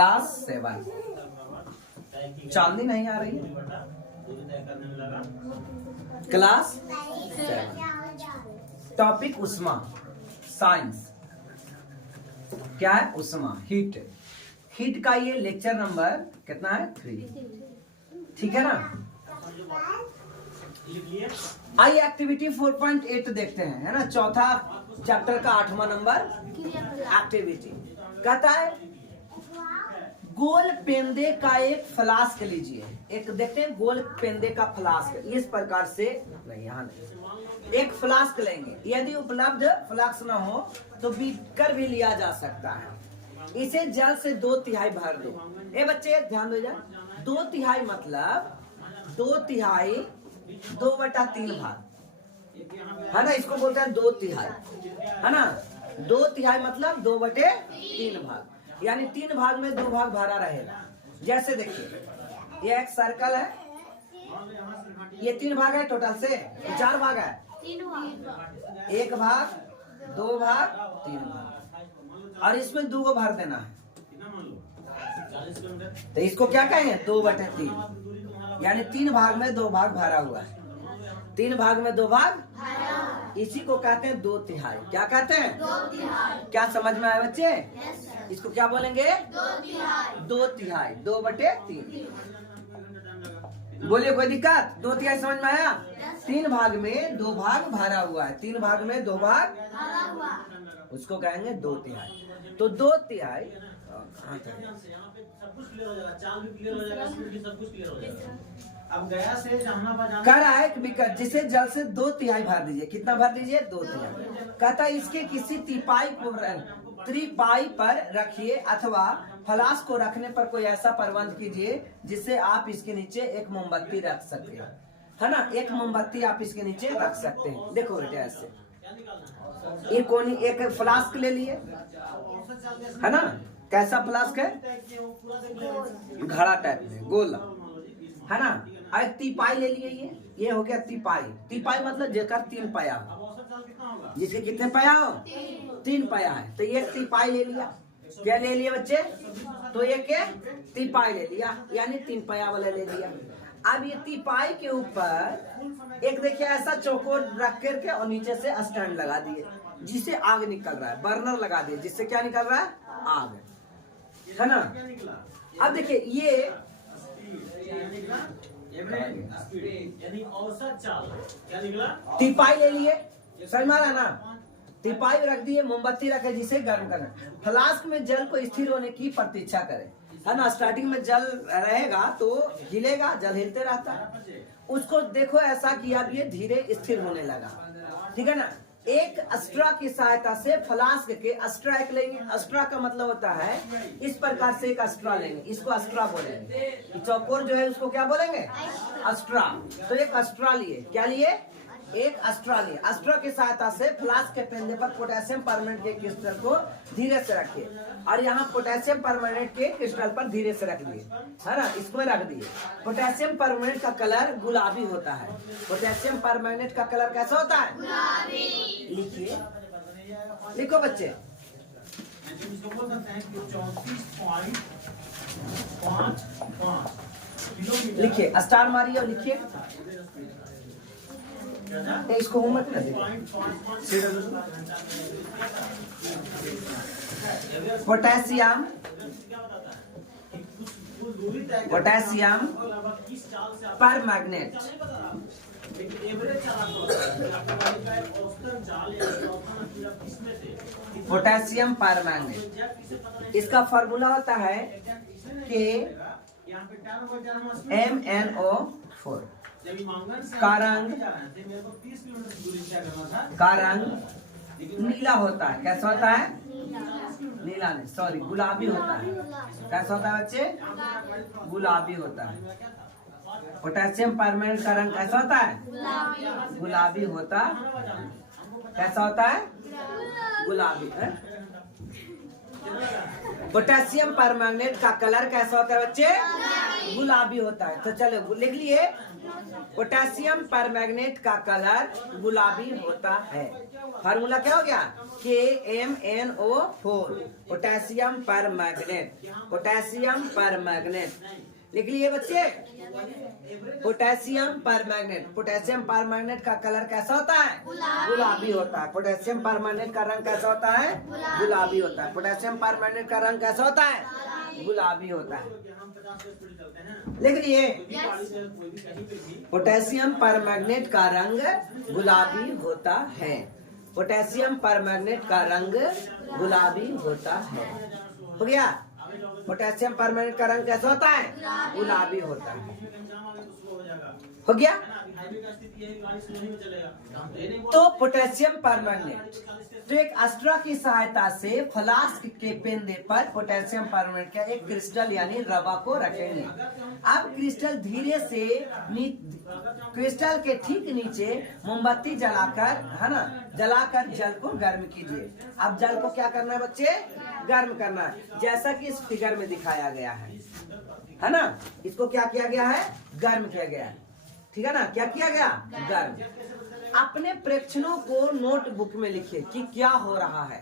Class 7। चांदनी नहीं आ रही है। क्लास 7। टॉपिक उष्मा, साइंस। क्या है? उष्मा, हीट। हीट का ये लेक्चर नंबर कितना है? 3। ठीक है ना? आइए एक्टिविटी 4.8 देखते हैं, है ना? चौथा चैप्टर का 8वां नंबर एक्टिविटी कहता है गोल पेंदे का एक फ्लास्क लीजिए। एक देखते हैं, गोल पेंदे का फ्लास्क इस प्रकार से, नहीं यहाँ नहीं, एक फ्लास्क लेंगे। यदि उपलब्ध फ्लास्क ना हो तो बीकर भी लिया जा सकता है। इसे जल से 2/3 भर दो। ए बच्चे ध्यान दो जाए, 2/3 मतलब 2/3 2/3 भाग, है ना? इसको बोलते हैं 2/3, है ना? 2/3 मतलब 2/3 भाग, यानी 3 भाग में 2 भाग भरा रहेगा। जैसे देखिए, ये एक सर्कल है, ये 3 भाग है टोटल से, 4 भाग है, 1 भाग, 2 भाग, 3 भाग, और इसमें 2 भर देना है। तो इसको क्या कहेंगे? 2/3, यानी 3 भाग में 2 भाग भरा हुआ है। 3 भाग में 2 भाग, इसी को कहते हैं 2/3। क्या कहते हैं? 2/3। क्या समझ में आया बच्चे? इसको क्या बोलेंगे? 2/3, 2/3। बोलिए, कोई दिक्कत? 2/3 समझ में आया? 3 भाग में 2 भाग भरा हुआ है, 3 भाग में 2 भाग भरा हुआ, उसको कहेंगे 2/3। तो 2/3 अब गया से जहां कह रहा है कि जिसे जल से 2/3 भर दीजिए। कितना भर दीजिए? 2/3। कहता है इसके किसी त्रिपाई पर रखिए अथवा फ्लास्क को रखने पर कोई ऐसा प्रबंध कीजिए जिससे आप इसके नीचे एक मोमबत्ती रख सके, है ना? एक मोमबत्ती आप इसके नीचे रख सकते हैं। देखो बेटे, ऐसे ये कोनी एक फ्लास्क ले लिए, है ना? कैसा फ्लास्क है? घड़ा टाइप में, गोल, है ना? और तिपाई ले लिए, ये हो गया तिपाई। तिपाई मतलब जेकर 3 पाया, जिसके कितने पाया हो? 3 पाया है, तो ये तिपाई ले लिया। क्या ले लिया बच्चे? तो ये क्या? तिपाई ले लिया, यानी 3 पाया वाला ले लिया। अब ये तिपाई के ऊपर एक देखिए ऐसा चौकोर रख करके और नीचे से स्टैंड लगा दिए, जिससे आग निकल रहा है। बर्नर लगा दिए, जिससे क्या निकल रहा है? आग, है ना? अब देखिए ये तिपाई ले लिए, समझ में आ रहा ना? तिपाई रख दिए, मोमबत्ती रखे जिसे गर्म करना। फ्लास्क में जल को स्थिर होने की प्रतीक्षा करें, है ना? स्टार्टिंग में जल रहेगा तो हिलेगा, जल हिलते रहता है। उसको देखो ऐसा कि अब ये धीरे स्थिर होने लगा, ठीक है ना? एक अस्ट्रा की सहायता से फ्लास्क के अस्ट्रा एक लेंगे। अस्ट्रा का मतलब होता है इस प्रकार से एक अस्ट्रा लेंगे, इसको अस्ट्रा बोलेंगे। चौकोर जो है उसको क्या बोलेंगे? अस्ट्रा। तो एक अस्ट्रा लिए, क्या लिए? एक अस्ट्रा लिए। अस्ट्रा की सहायता से फ्लास्क के पेंदे पर पोटेशियम परमानेंट के क्रिस्टल को धीरे से रखिए, और यहाँ पोटेशियम परमानेंट के क्रिस्टल पर धीरे से रख दिए, है ना? इसमें रख दिए। पोटेशियम परमानेंट का कलर गुलाबी होता है। पोटेशियम परमानेंट का कलर कैसा होता है? गुलाबी। लिखिए, लिखो बच्चे। लिखिए, स्टार मारिए और लिखिए। इसको मत कर दीजिए। पोटेशियम, पोटेशियम परमैग्नेट, पोटेशियम परमैग्नेट, इसका फॉर्मूला होता है KMnO4। का रंग नीला होता है। कैसा होता है? नीला नहीं, सॉरी, गुलाबी होता है। कैसा होता है बच्चे? गुलाबी होता है। पोटेशियम परमैंगनेट का रंग कैसा होता है? गुलाबी होता। कैसा होता है? गुलाबी है। पोटेशियम परमैंगनेट का कलर कैसा होता है बच्चे? गुलाबी होता है। तो चलो लिख लिए, पोटेशियम परमैंगनेट का कलर गुलाबी होता है। फार्मूला क्या हो गया? KMnO4, potassium permanganate. Potassium permanganate लिख लिए बच्चे, पोटेशियम परमैंगनेट। पोटेशियम परमैंगनेट का कलर कैसा होता है? गुलाबी होता है। पोटेशियम परमैंगनेट का रंग कैसा होता है? गुलाबी होता है। पोटेशियम परमैंगनेट का रंग कैसा होता है? गुलाबी होता है। लिख लिए, पोटेशियम परमैंगनेट का रंग गुलाबी होता है। पोटेशियम परमैंगनेट का रंग गुलाबी होता है। हो गया? पोटेशियम परमैंगनेट का रंग कैसा होता है? गुलाबी होता है। हो गया? तो पोटेशियम परमैंगनेट, तो एक अस्ट्रा की सहायता से फ्लास्क के पेंदे पर पोटेशियम परमैंगनेट का एक क्रिस्टल यानी रवा को रखेंगे। अब क्रिस्टल धीरे से क्रिस्टल के ठीक नीचे मोमबत्ती जलाकर, है ना, जलाकर जल को गर्म कीजिए। अब जल को क्या करना है बच्चे? गर्म करना है, जैसा कि इस फिगर में दिखाया गया है ना। इसको क्या किया गया है? गर्म किया गया है। ठीक है ना? क्या किया गया? गर्म। अपने प्रेक्षणों को नोटबुक में लिखिए कि क्या हो रहा है।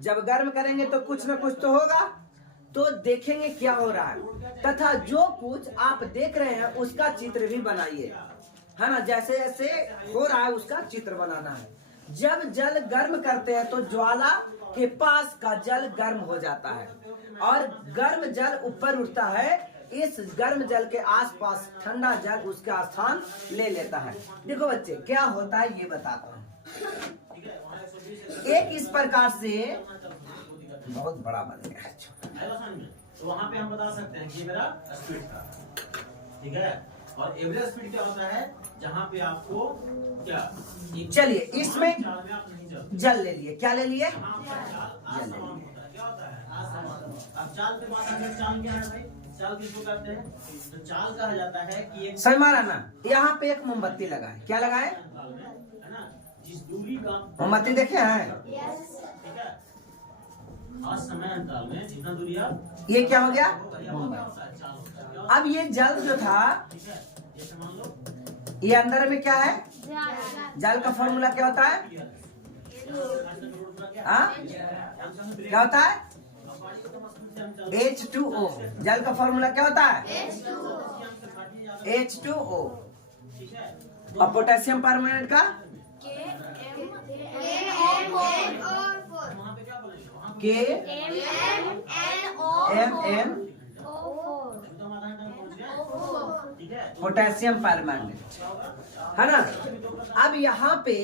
जब गर्म करेंगे तो कुछ ना कुछ तो होगा, तो देखेंगे क्या हो रहा है, तथा जो कुछ आप देख रहे हैं उसका चित्र भी बनाइए, है ना। जैसे जैसे हो रहा है उसका चित्र बनाना है। जब जल गर्म करते हैं तो ज्वाला के पास का जल गर्म हो जाता है और गर्म जल ऊपर उठता है। इस गर्म जल के आसपास ठंडा जल उसका स्थान ले लेता है। देखो बच्चे, क्या होता है ये बताता हूँ। एक इस प्रकार से बहुत बड़ा बन गया है, तो वहाँ पे हम बता सकते हैं कि मेरा स्पीड था, ठीक है। और एवरेज स्पीड क्या होता है? जहाँ पे आपको क्या, चलिए इसमें जल ले लिए। क्या ले लिए? जल ले लिए। क्या होता है? अब चाल पे बात आगे, चाल क्या है भाई? चाल किसको कहते हैं? तो चाल कहा जाता है कि एक सही मारा ना। यहाँ पे एक मोमबत्ती लगा है। क्या लगा है? है ना, जिस दूरी का मोमबत्ती देखे हैं? ठीक है। आज समय अंतराल में जितना दूरी आप, ये क्या हो गया? चाल। अब ये जल जो था, ठीक है, जैसे मान लो ये अंदर में क्या है? जल का फॉर्मूला क्या होता है? हाँ? क्या होता है? H2O। जल का फॉर्मूला क्या होता है? H2O। और पोटेशियम परमैंगनेट का KMnO4। पोटेशियम परमैंगनेट, है ना। अब यहाँ पे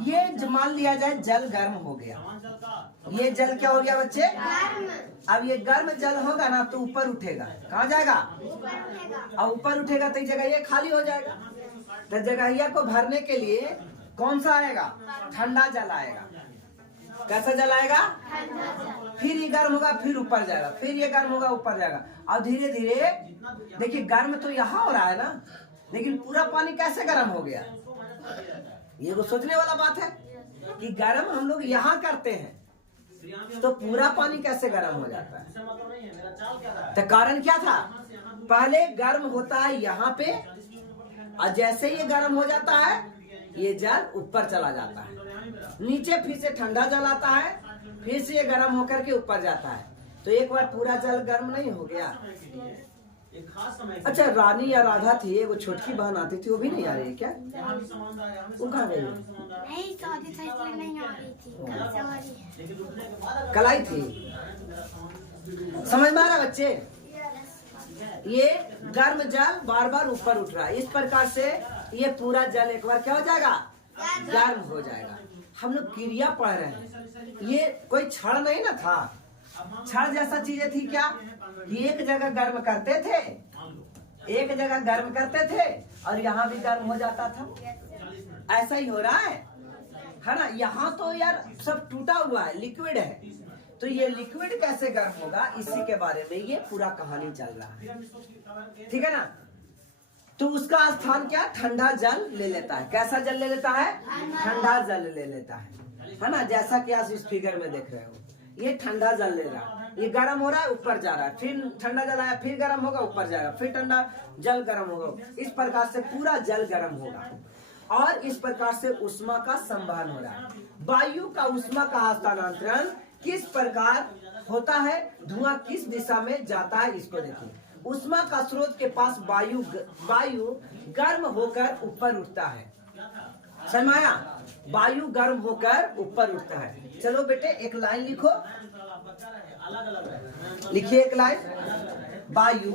ये मान लिया जाए जल गर्म हो गया। ये जल क्या हो गया बच्चे? अब ये गर्म जल होगा ना तो ऊपर उठेगा। कहाँ जाएगा? अब ऊपर उठेगा तो जगह ये खाली हो जाएगा। तो जगहिया को भरने के लिए कौन सा आएगा? ठंडा जल आएगा। कैसा जल आएगा? फिर ये गर्म होगा, फिर ऊपर जाएगा, फिर ये गर्म होगा, ऊपर जाएगा। और धीरे धीरे देखिए, गर्म तो यहाँ हो रहा है ना, लेकिन पूरा पानी कैसे गर्म हो गया? ये तो सोचने वाला बात है कि गर्म हम लोग यहाँ करते हैं तो पूरा पानी कैसे गर्म हो जाता है? तो कारण क्या था? पहले गर्म होता है यहाँ पे, और जैसे ये गर्म हो जाता है ये जल ऊपर चला जाता है, नीचे फिर से ठंडा जल आता है, फिर से ये गर्म होकर के ऊपर जाता है। तो एक बार पूरा जल गर्म नहीं हो गया। अच्छा, रानी या राधा थी, वो छोटकी बहन आती थी, वो भी नहीं आ रही है क्या? वो कहाँ गई? नहीं आ रही थी, कल आई थी। समझ में आ रहा बच्चे? ये गर्म जल बार बार ऊपर उठ रहा है। इस प्रकार से ये पूरा जल एक बार क्या हो जाएगा? गर्म हो जाएगा। हम लोग क्रिया पढ़ रहे हैं, ये कोई क्षण नहीं ना था। क्षण जैसा चीजें थी क्या? एक जगह गर्म करते थे, एक जगह गर्म करते थे और यहाँ भी गर्म हो जाता था। ऐसा ही हो रहा है ना। यहाँ तो यार सब टूटा हुआ है, लिक्विड है, तो ये लिक्विड कैसे गर्म होगा, इसी के बारे में ये पूरा कहानी चल रहा है। ठीक है ना। तो उसका स्थान क्या? ठंडा जल ले लेता है। कैसा जल ले लेता है? ठंडा जल ले लेता है ना। जैसा कि आप इस फिगर में देख रहे हो, ये ठंडा जल ले रहा है, ये गर्म हो रहा है ऊपर जा रहा है, फिर ठंडा जल आया, फिर गर्म होगा ऊपर जाएगा, फिर ठंडा जल गर्म होगा। इस प्रकार से पूरा जल गर्म होगा और इस प्रकार से उष्मा का संवहन हो रहा है। वायु का उष्मा का हस्तांतरण किस प्रकार होता है, धुआं किस दिशा में जाता है, इसको देखिए। उष्मा का स्रोत के पास वायु गर्म होकर ऊपर उठता है। समझाया? वायु गर्म होकर ऊपर उठता है। चलो बेटे एक लाइन लिखो, लिखिए एक लाइन। वायु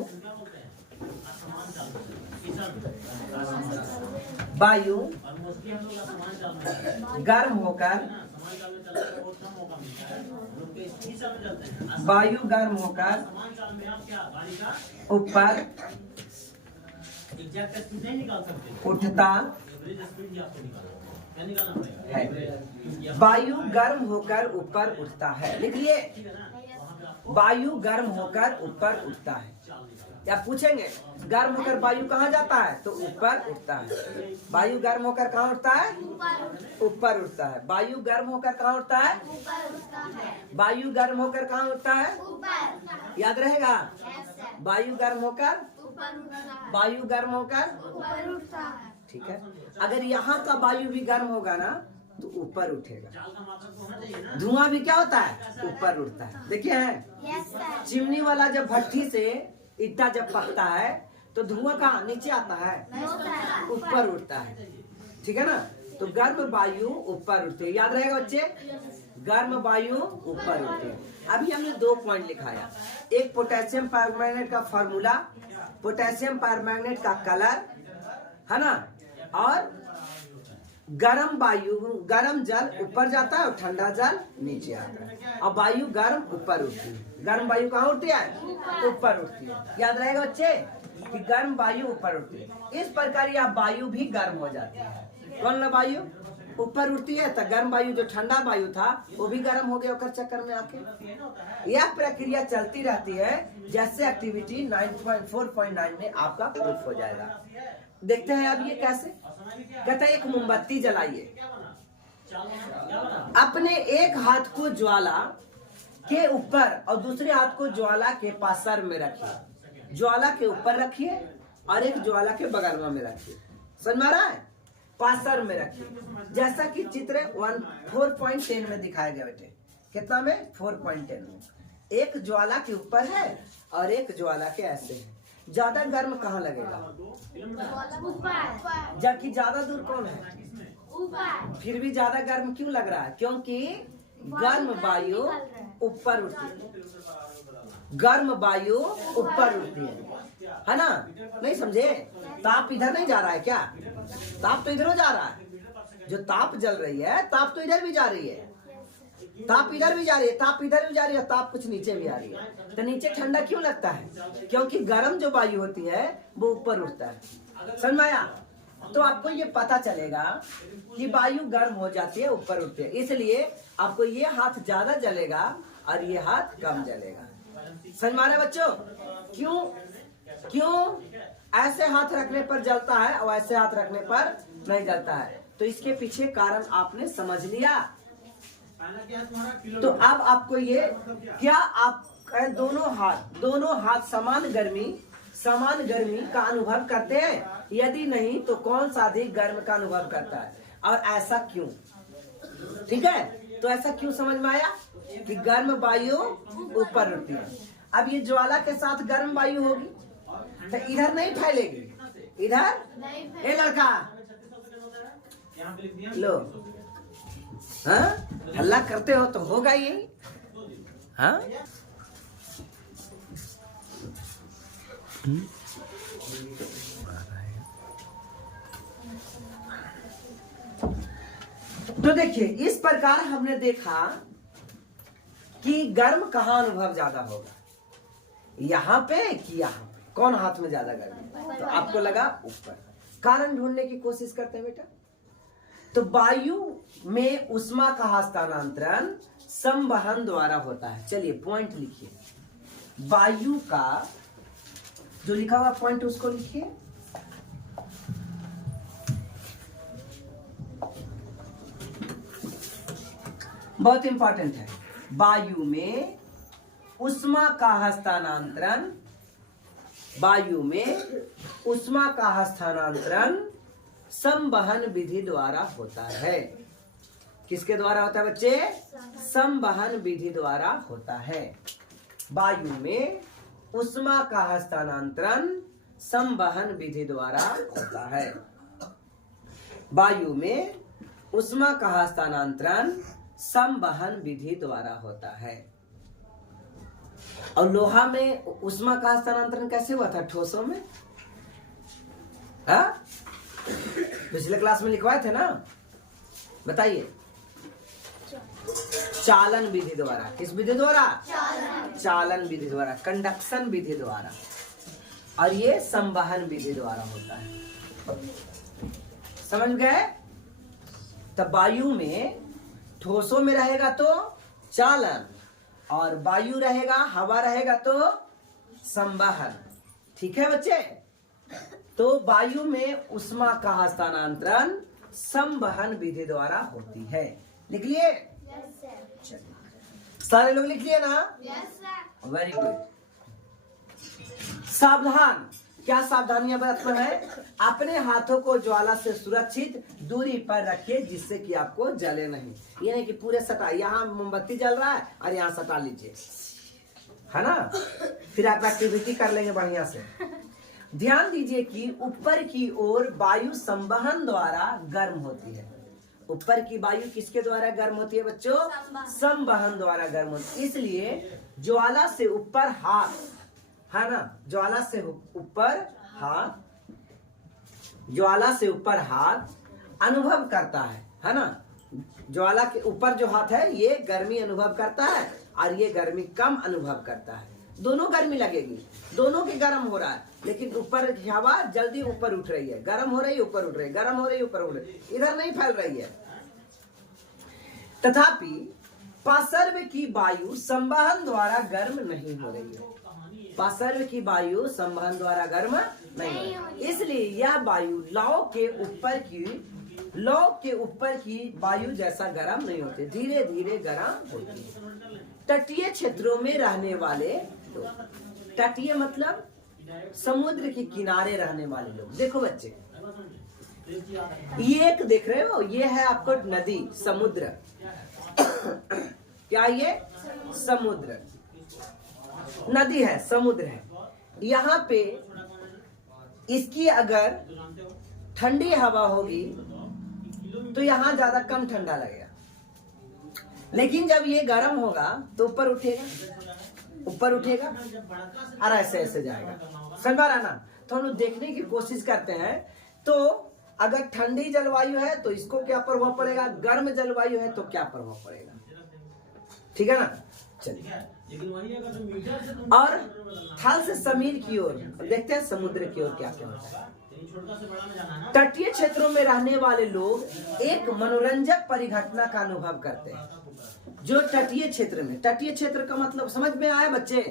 गर्म होकर ऊपर उठता है। वायु गर्म होकर ऊपर उठता है। लिखिए, वायु गर्म होकर ऊपर उठता है। या पूछेंगे गर्म होकर वायु कहाँ जाता है, तो ऊपर उठता है। वायु गर्म होकर कहाँ उठता है, ऊपर उठता है। वायु गर्म होकर कहाँ उठता है, वायु गर्म होकर कहाँ उठता है, याद रहेगा। वायु गर्म होकर, वायु गर्म होकर, ठीक है। अगर यहाँ का वायु भी गर्म होगा ना तो ऊपर उठेगा। धुआं भी क्या होता है, ऊपर उठता है। देखिए है चिमनी वाला जब भट्टी से ईटा जब पकता है तो धुआं कहाँ नीचे आता है, ऊपर उठता है, ठीक है ना। तो गर्म वायु ऊपर उठते है, याद रहेगा बच्चे। गर्म वायु ऊपर उठते है। अभी हमने 2 पॉइंट लिखाया, एक पोटेशियम परमैंगनेट का फॉर्मूला, पोटेशियम परमैंगनेट का कलर, है ना, और गर्म वायु, गर्म जल ऊपर जाता है और ठंडा जल नीचे आता है। और वायु गर्म ऊपर उठती है। गर्म वायु कहाँ उठती है, ऊपर उठती है। याद रहेगा बच्चे कि गर्म वायु ऊपर उठती है। इस प्रकार यह वायु भी गर्म हो जाती है। कौन सा वायु ऊपर उठती है, तो गर्म वायु जो ठंडा वायु था वो भी गर्म हो गया चक्कर में आके। यह प्रक्रिया चलती रहती है जैसे एक्टिविटी 9.4.9 में आपका प्रूफ हो जाएगा। देखते हैं अब ये कैसे। कहता है एक मोमबत्ती जलाइए, अपने एक हाथ को ज्वाला के ऊपर और दूसरे हाथ को ज्वाला के पासर में रखिए। ज्वाला के ऊपर रखिए और एक ज्वाला के बगल में रखिए। समझ में आ रहा है, पासर में रखिए। जैसा कि चित्र 4.10 में दिखाया गया बेटे। कितना में, 4.10 में। एक ज्वाला के ऊपर है और एक ज्वाला के ऐसे है। ज्यादा गर्म कहाँ लगेगा, जबकि ज्यादा दूर कौन है, फिर भी ज्यादा गर्म क्यों लग रहा है, क्योंकि गर्म वायु ऊपर उठती है। गर्म वायु ऊपर उठती है ना। नहीं समझे, ताप इधर नहीं जा रहा है क्या, ताप तो इधरों जा रहा है। जो ताप जल रही है ताप तो इधर भी जा रही है, ताप इधर भी जा रही है, ताप इधर भी जा रही है, ताप कुछ नीचे भी आ रही है। तो नीचे ठंडा क्यों लगता है, क्योंकि गर्म जो वायु होती है वो ऊपर उठता है। समझ में आया। तो आपको ये पता चलेगा कि वायु गर्म हो जाती है, ऊपर उठती है। इसलिए आपको ये हाथ ज्यादा जलेगा और ये हाथ कम जलेगा। समझ में आ रहा है बच्चों। क्यों ऐसे हाथ रखने पर जलता है और ऐसे हाथ रखने पर नहीं जलता है, तो इसके पीछे कारण आपने समझ लिया। तो अब आपको ये क्या, आप दोनों हाथ समान गर्मी का अनुभव करते हैं, यदि नहीं तो कौन सा अधिक गर्म का अनुभव करता है और ऐसा क्यों। ठीक है, तो ऐसा क्यों समझ में आया कि गर्म वायु ऊपर उठती है। अब ये ज्वाला के साथ गर्म वायु होगी तो इधर नहीं फैलेगी, इधर ए लड़का लो, हाँ हल्ला करते हो तो होगा ही। हाँ तो देखिए इस प्रकार हमने देखा कि गर्म कहाँ अनुभव ज्यादा होगा, यहाँ पे कि यहाँ पे, कौन हाथ में ज्यादा गर्म। तो आपको लगा ऊपर। कारण ढूंढने की कोशिश करते हैं बेटा। तो वायु में उष्मा का हस्तांतरण संवहन द्वारा होता है। चलिए पॉइंट लिखिए, वायु का जो लिखा हुआ पॉइंट उसको लिखिए। बहुत इंपॉर्टेंट है। वायु में उष्मा का हस्तांतरण, वायु में उष्मा का हस्तांतरण संवहन विधि द्वारा होता है। किसके द्वारा होता है बच्चे? संवहन विधि द्वारा होता है। वायु में उष्मा का हस्तांतरण संवहन विधि द्वारा होता है। वायु में उष्मा का हस्तांतरण संवहन विधि द्वारा होता है। और लोहा में उष्मा का हस्तांतरण कैसे हुआ था? ठोसों में, हाँ? पिछले क्लास में लिखवाए थे ना, बताइए। चालन विधि द्वारा। किस विधि द्वारा? चालन विधि द्वारा, कंडक्शन विधि द्वारा। और ये संवहन विधि द्वारा होता है। समझ गए? तब वायु में ठोसों में रहेगा तो चालन, और वायु रहेगा, हवा रहेगा तो संवहन। ठीक है बच्चे? तो वायु में उष्मा का हस्तांतरण संवहन विधि द्वारा होती है। लिख लिए? सारे लोग लिख लिए ना? Very good. सावधान। क्या सावधानियां बरतना है? अपने हाथों को ज्वाला से सुरक्षित दूरी पर रखिए जिससे कि आपको जले नहीं। ये नहीं कि पूरे सटा, यहाँ मोमबत्ती जल रहा है और यहाँ सटा लीजिए, है ना? फिर आप एक्टिविटी कर लेंगे बढ़िया से। ध्यान दीजिए कि ऊपर की ओर वायु संवहन द्वारा गर्म होती है। ऊपर की वायु किसके द्वारा गर्म होती है बच्चों? संवहन द्वारा गर्म होती है। इसलिए ज्वाला से ऊपर हाथ, है ना? ज्वाला से ऊपर हाथ, ज्वाला से ऊपर हाथ अनुभव करता है ना? ज्वाला के ऊपर जो हाथ है ये गर्मी अनुभव करता है और ये गर्मी कम अनुभव करता है। दोनों गर्मी लगेगी, दोनों के गर्म हो रहा है, लेकिन ऊपर की हवा जल्दी ऊपर उठ रही है, गर्म हो रही है ऊपर उठ रही है, गर्म हो रही है ऊपर उठ रही है, इधर नहीं फैल रही है। तथापि पार्श्व की वायु संवहन द्वारा गर्म नहीं हो रही है। पार्श्व की वायु संवहन द्वारा गर्म नहीं हो रही, इसलिए यह वायु लौ के ऊपर की वायु जैसा गर्म नहीं होती, धीरे धीरे गर्म होती है। तटीय क्षेत्रों में रहने वाले लोग, तटीय मतलब समुद्र के किनारे रहने वाले लोग। देखो बच्चे, ये एक देख रहे हो, ये है आपको नदी, समुद्र। क्या ये? समुद्र, नदी है, समुद्र है। यहाँ पे इसकी अगर ठंडी हवा होगी तो यहाँ ज्यादा कम ठंडा लगेगा, लेकिन जब ये गर्म होगा तो ऊपर उठेगा, ऊपर उठेगा और ऐसे ऐसे जाएगा। समझा रहा ना? तो हम लोग देखने की कोशिश करते हैं। तो अगर ठंडी जलवायु है तो इसको क्या प्रभाव पड़ेगा, गर्म जलवायु है तो क्या प्रभाव पड़ेगा। ठीक है ना? चलिए, और थल से समीर की ओर देखते हैं, समुद्र की ओर क्या क्या होता है। तटीय क्षेत्रों में रहने वाले लोग एक मनोरंजक परिघटना का अनुभव करते हैं। जो तटीय क्षेत्र में, तटीय क्षेत्र का मतलब समझ में आया बच्चे?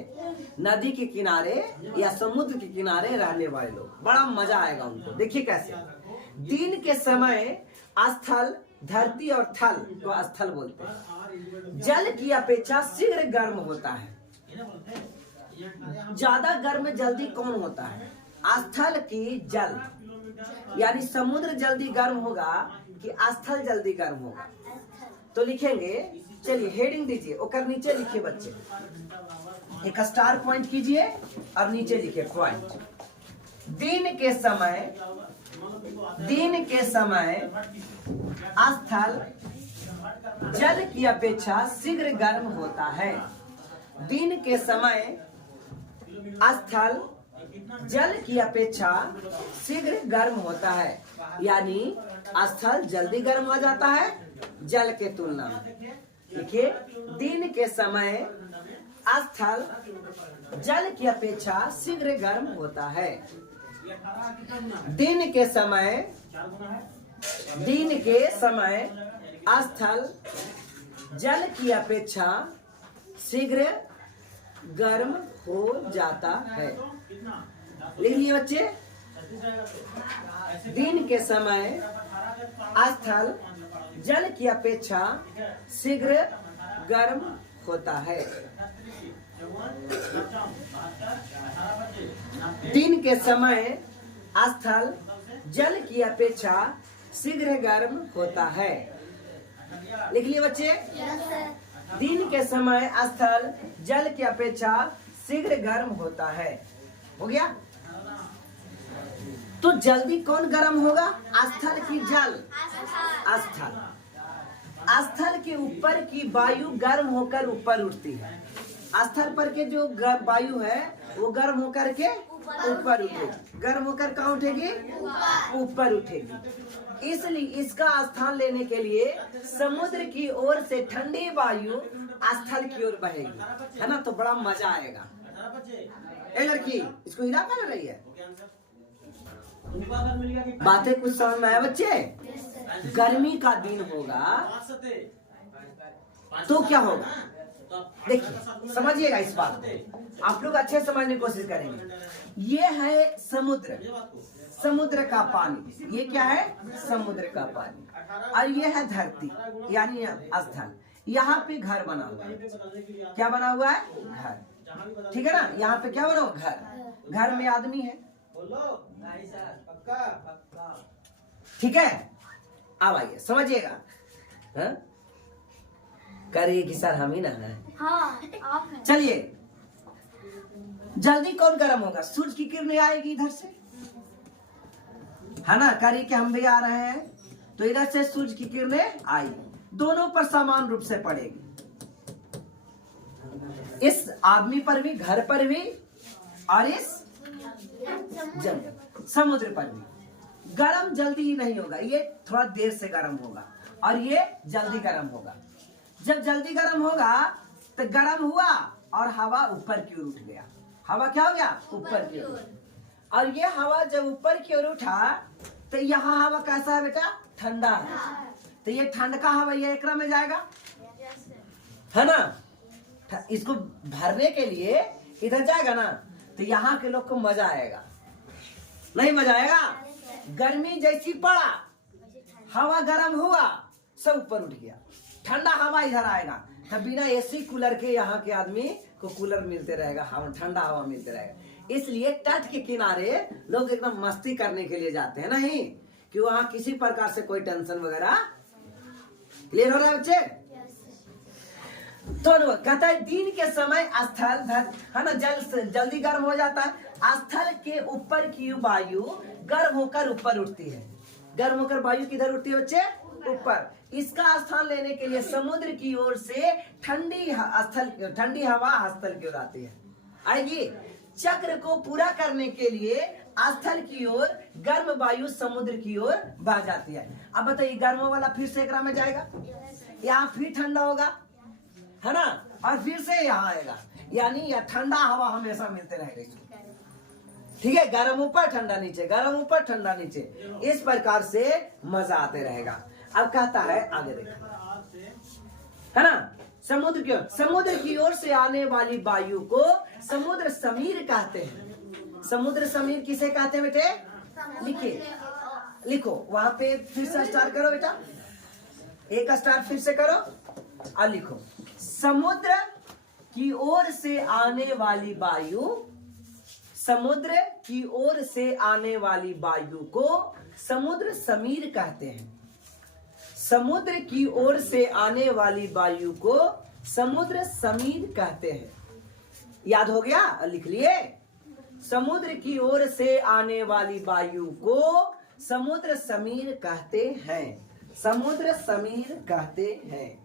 नदी के किनारे या समुद्र के किनारे रहने वाले लोग, बड़ा मजा आएगा उनको। देखिए कैसे दिन के समय स्थल, धरती और थल को स्थल बोलते हैं, जल की अपेक्षा शीघ्र गर्म होता है। ज्यादा गर्म जल्दी कौन होता है? स्थल की जल, यानी समुद्र जल्दी गर्म होगा कि स्थल जल्दी गर्म होगा? तो लिखेंगे, चलिए हेडिंग दीजिए, और नीचे लिखिए बच्चे, एक स्टार पॉइंट कीजिए और नीचे लिखिए पॉइंट। दिन के समय स्थल जल की अपेक्षा शीघ्र गर्म होता है। दिन के समय स्थल जल की अपेक्षा शीघ्र गर्म होता है, यानी स्थल जल्दी गर्म हो जाता है जल के तुलना में। देखिए, दिन के समय स्थल जल की अपेक्षा शीघ्र गर्म होता है। दिन के समय स्थल जल की अपेक्षा शीघ्र गर्म हो जाता है। लिख लिए बच्चे, दिन के समय स्थल जल की अपेक्षा शीघ्र गर्म होता है। दिन के समय स्थल जल की अपेक्षा शीघ्र गर्म होता है। लिख लिए बच्चे। दिन के समय स्थल जल की अपेक्षा शीघ्र गर्म होता है। हो गया। तो जल्दी कौन गर्म होगा? स्थल की जल? स्थल। स्थल के ऊपर की वायु गर्म होकर ऊपर उठती है। स्थल पर के जो वायु है वो गर्म होकर के ऊपर उठेगी। गर्म होकर कहाँ उठेगी? ऊपर उठेगी। इसलिए इसका स्थान लेने के लिए समुद्र की ओर से ठंडी वायु स्थल की ओर बहेगी, है ना। तो बड़ा मजा आएगा। ए लड़की, इसको हिला कर रही है। बातें कुछ समझ में आया बच्चे? गर्मी का दिन होगा तो क्या होगा? देखिए समझिएगा इस बात को, आप लोग अच्छे समझने की कोशिश करेंगे। ये है समुद्र, समुद्र का पानी। ये क्या है? समुद्र का पानी। और ये है धरती यानी स्थल। यहाँ पे घर बना हुआ है। क्या बना हुआ है? घर। ठीक है ना। यहाँ पे क्या बना हुआ? घर। घर में आदमी है। ठीक है। अब आइए समझिएगा। करिए कि सर हम ही ना है। हाँ, आप हैं। चलिए, जल्दी कौन गर्म होगा? सूरज की किरणें आएगी इधर से, है ना। करिए कि हम भी आ रहे हैं तो इधर से सूरज की किरणें आई, दोनों पर समान रूप से पड़ेगी। इस आदमी पर भी, घर पर भी, और इस समुद्र पर भी। गर्म जल्दी ही नहीं होगा, ये थोड़ा देर से गर्म होगा और ये जल्दी गर्म होगा। जब जल्दी गर्म होगा तो गर्म हुआ और हवा ऊपर की ओर उठ गया। हवा क्या हो गया? ऊपर की ओर। और ये हवा जब ऊपर की ओर उठा तो यहाँ हवा कैसा है बेटा? ठंडा है। तो ये ठंड का हवा ये एकरा में जाएगा, है ना। इसको भरने के लिए इधर जाएगा ना, तो यहाँ के लोग को मजा आएगा। नहीं मजा आएगा? गर्मी जैसी पड़ा, हवा गर्म हुआ, सब ऊपर उठ गया, ठंडा हवा इधर आएगा। तब बिना एसी कूलर के यहाँ के आदमी को कूलर मिलते रहेगा, हवा ठंडा हवा मिलते रहेगा। इसलिए तट के किनारे लोग एकदम मस्ती करने के लिए जाते हैं, नहीं कि वहाँ किसी प्रकार से कोई टेंशन वगैरह। क्लियर हो रहा है बच्चे? तो कहता है दिन के समय स्थल है ना जल्दी गर्म हो जाता है। स्थल के ऊपर की वायु गर्म होकर ऊपर उठती है। गर्म होकर वायु किधर उठती है बच्चे? ऊपर। इसका स्थान लेने के लिए समुद्र की ओर से ठंडी हवा स्थल की ओर आती है, आएगी। चक्र को पूरा करने के लिए स्थल की ओर गर्म वायु समुद्र की ओर बह जाती है। अब बताइए, गर्म वाला फिर से एकरा में जाएगा, यहाँ फिर ठंडा होगा, है ना, और फिर से यहाँ आएगा। यानी यह ठंडा हवा हमेशा मिलते रहेगा। ठीक है, गर्म ऊपर ठंडा नीचे, गर्म ऊपर ठंडा नीचे, इस प्रकार से मजा आते रहेगा। अब कहता है आगे देखो, है ना। समुद्र की ओर से आने वाली वायु को समुद्र समीर कहते हैं। समुद्र समीर किसे कहते हैं बेटे? लिखिए, लिखो वहां पे, फिर से स्टार्ट करो बेटा, एक स्टार्ट फिर से करो और लिखो। समुद्र की ओर से आने वाली वायु, समुद्र की ओर से आने वाली वायु को समुद्र समीर कहते हैं। समुद्र की ओर से आने वाली वायु को समुद्र समीर कहते हैं। याद हो गया? लिख लिए। समुद्र की ओर से आने वाली वायु को समुद्र समीर कहते हैं। समुद्र समीर कहते हैं।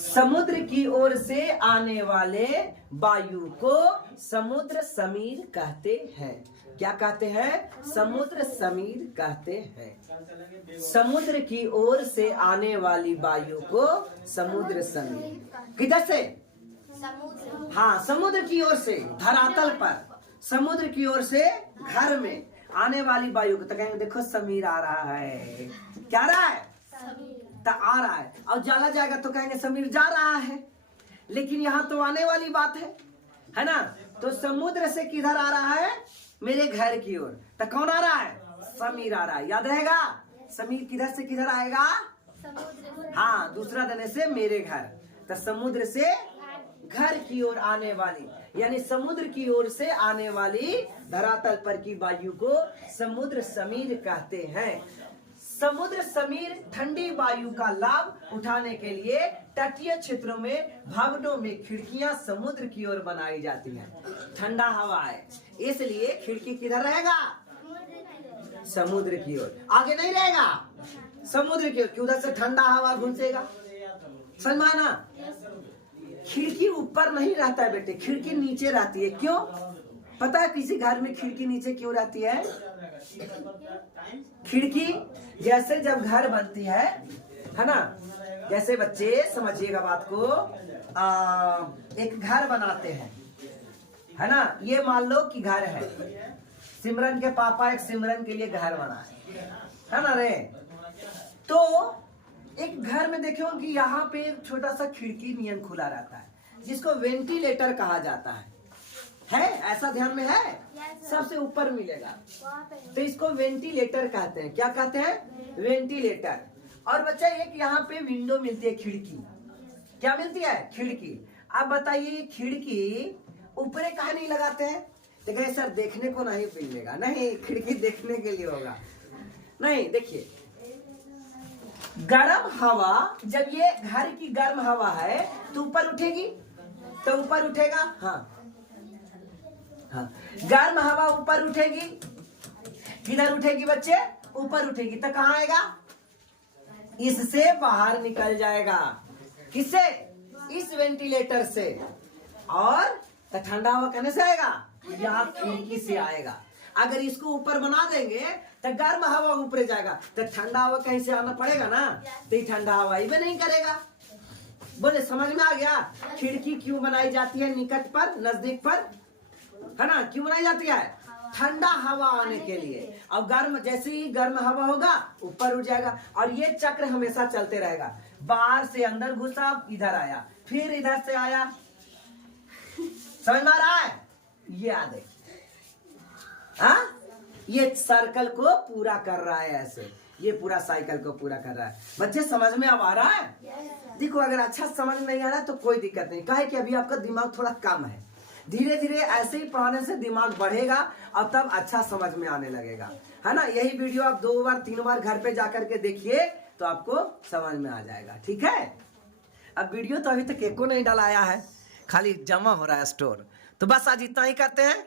समुद्र की ओर से आने वाले वायु को समुद्र समीर कहते हैं। क्या कहते हैं? समुद्र समीर कहते हैं। समुद्र की ओर से आने वाली वायु को समुद्र समीर। किधर से? हाँ, समुद्र की ओर से, धरातल पर, समुद्र की ओर से घर में आने वाली वायु को तो कहेंगे देखो समीर आ रहा है। क्या रहा है? तो आ रहा है। और जाला जाएगा तो कहेंगे समीर जा रहा है। लेकिन यहाँ तो आने वाली बात है ना। तो समुद्र से किधर आ रहा है? मेरे घर की ओर। तो कौन आ रहा है? समीर आ रहा है। याद रहेगा, समीर किधर से किधर आएगा? हाँ, दूसरा देने से मेरे घर। तो समुद्र से घर की ओर आने वाली, यानी समुद्र की ओर से आने वाली धरातल पर की वायु को समुद्र समीर कहते हैं। समुद्र समीर ठंडी वायु का लाभ उठाने के लिए तटीय क्षेत्रों में भवनों में खिड़कियां समुद्र की ओर बनाई जाती हैं। ठंडा हवा है इसलिए खिड़की किधर रहेगा? समुद्र की ओर। आगे नहीं रहेगा, समुद्र की ओर, कि उधर से ठंडा हवा घुसेगा। समझना, खिड़की ऊपर नहीं रहता है बेटे, खिड़की नीचे रहती है। क्यों पता है? किसी घर में खिड़की नीचे क्यों रहती है? खिड़की जैसे जब घर बनती है ना, जैसे बच्चे समझिएगा बात को, एक घर बनाते हैं है ना, ये मान लो कि घर है, सिमरन के पापा एक सिमरन के लिए घर बनाए है ना रे। तो एक घर में देखो कि यहाँ पे एक छोटा सा खिड़की नियम खुला रहता है जिसको वेंटिलेटर कहा जाता है ऐसा ध्यान में है? सबसे ऊपर मिलेगा तो इसको वेंटिलेटर कहते हैं। क्या कहते हैं? वेंटिलेटर। और बच्चा एक यहाँ पे विंडो मिलती है, खिड़की। क्या मिलती है? खिड़की। अब बताइए खिड़की ऊपर कहाँ नहीं लगाते हैं? तो कहे सर देखने को नहीं मिलेगा। नहीं, खिड़की देखने के लिए होगा। नहीं, देखिए गर्म हवा, जब ये घर की गर्म हवा है तो ऊपर उठेगी, तो ऊपर उठेगा। हाँ, गर्म हवा ऊपर उठेगी। किधर उठेगी बच्चे? ऊपर उठेगी। तो कहाँ आएगा? इससे बाहर निकल जाएगा। किससे? इस वेंटिलेटर से। और तो ठंडा हवा कहने से आएगा? यहाँ खिड़की से आएगा। अगर इसको ऊपर बना देंगे तो गर्म हवा ऊपर जाएगा, तो ठंडा हवा कहीं से आना पड़ेगा ना, तो ठंडा हवा ही भी नहीं करेगा। बोले समझ में आ गया? खिड़की क्यों बनाई जाती है? निकट पर, नजदीक पर, है ना, क्यों बनाई जाती है? ठंडा हवा आने के लिए। और गर्म, जैसे ही गर्म हवा होगा ऊपर उठ जाएगा। और ये चक्र हमेशा चलते रहेगा। बाहर से अंदर घुसा, इधर आया, फिर इधर से आया। समझ में आ रहा है? ये याद है, ये सर्कल को पूरा कर रहा है ऐसे, ये पूरा साइकिल को पूरा कर रहा है। बच्चे समझ में अब आ रहा है? देखो अगर अच्छा समझ नहीं आ रहा तो कोई दिक्कत नहीं, काहे कि अभी आपका दिमाग थोड़ा कम है। धीरे धीरे ऐसे ही पढ़ाने से दिमाग बढ़ेगा और तब अच्छा समझ में आने लगेगा, है ना। यही वीडियो आप 2 बार 3 बार घर पे जाकर के देखिए तो आपको समझ में आ जाएगा। ठीक है, अब वीडियो तो अभी तक एको नहीं डलाया है, खाली जमा हो रहा है स्टोर। तो बस आज इतना ही करते हैं।